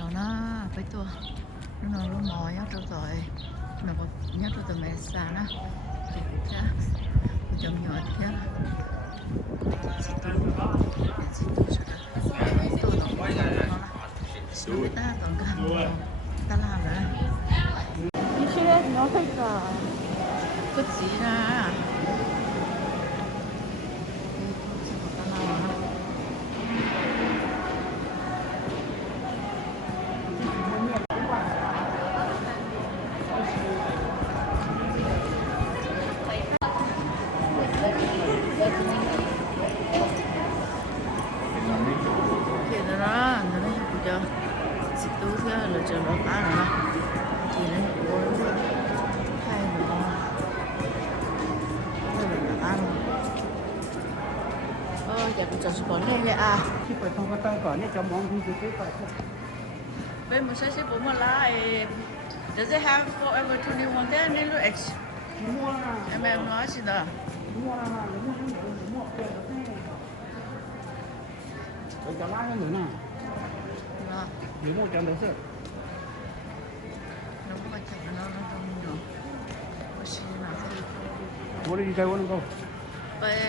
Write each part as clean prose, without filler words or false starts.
rồi nó phải tua nó nó mò nhá cho rồi nó có nhá cho tụi mẹ xa nó thì cha chồng nhỏ thế chỉ tôi tôi nó quay lại nó là người ta còn cả ta làm nữa你现在你要这个不急啦。就老打人了，今天我太冷了，太冷了打人。giờ cũng chờ số này vậy à? Khi phải thông qua tay cỏ này cho món gì cái phải. Bên một số bố mà lá does it have forever 21 there? Nên lúc X. Mua là. Em nói gì đó? Mua là mua tiền đó thế. Cái cho lá nữa nè. Đó. Nếu mua cho nó sẽ. Nó có phải chặt nó trong nhiều. Có gì nào không? Mua đi chơi uống không? Vậy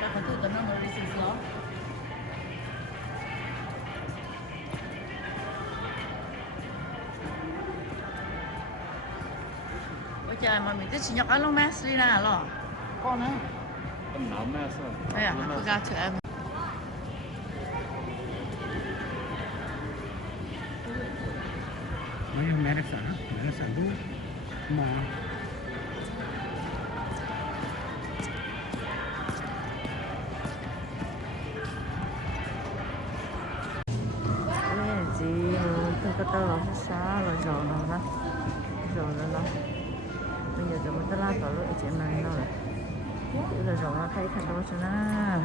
ta có tự tấn nó đi xí xó. Ôi trời mà mình thích nhọc áo lông mask đi nào rồi. Con á. Con nấu mask à? Đây à, I forgot to add. Mấy mẹ đặc sản đúng mà gì tôi có tao là xa rồi rồi nó bây giờ chúng ta la vào lúc chuyện này rồi bây giờ rồi nó thấy thành đâu chứ na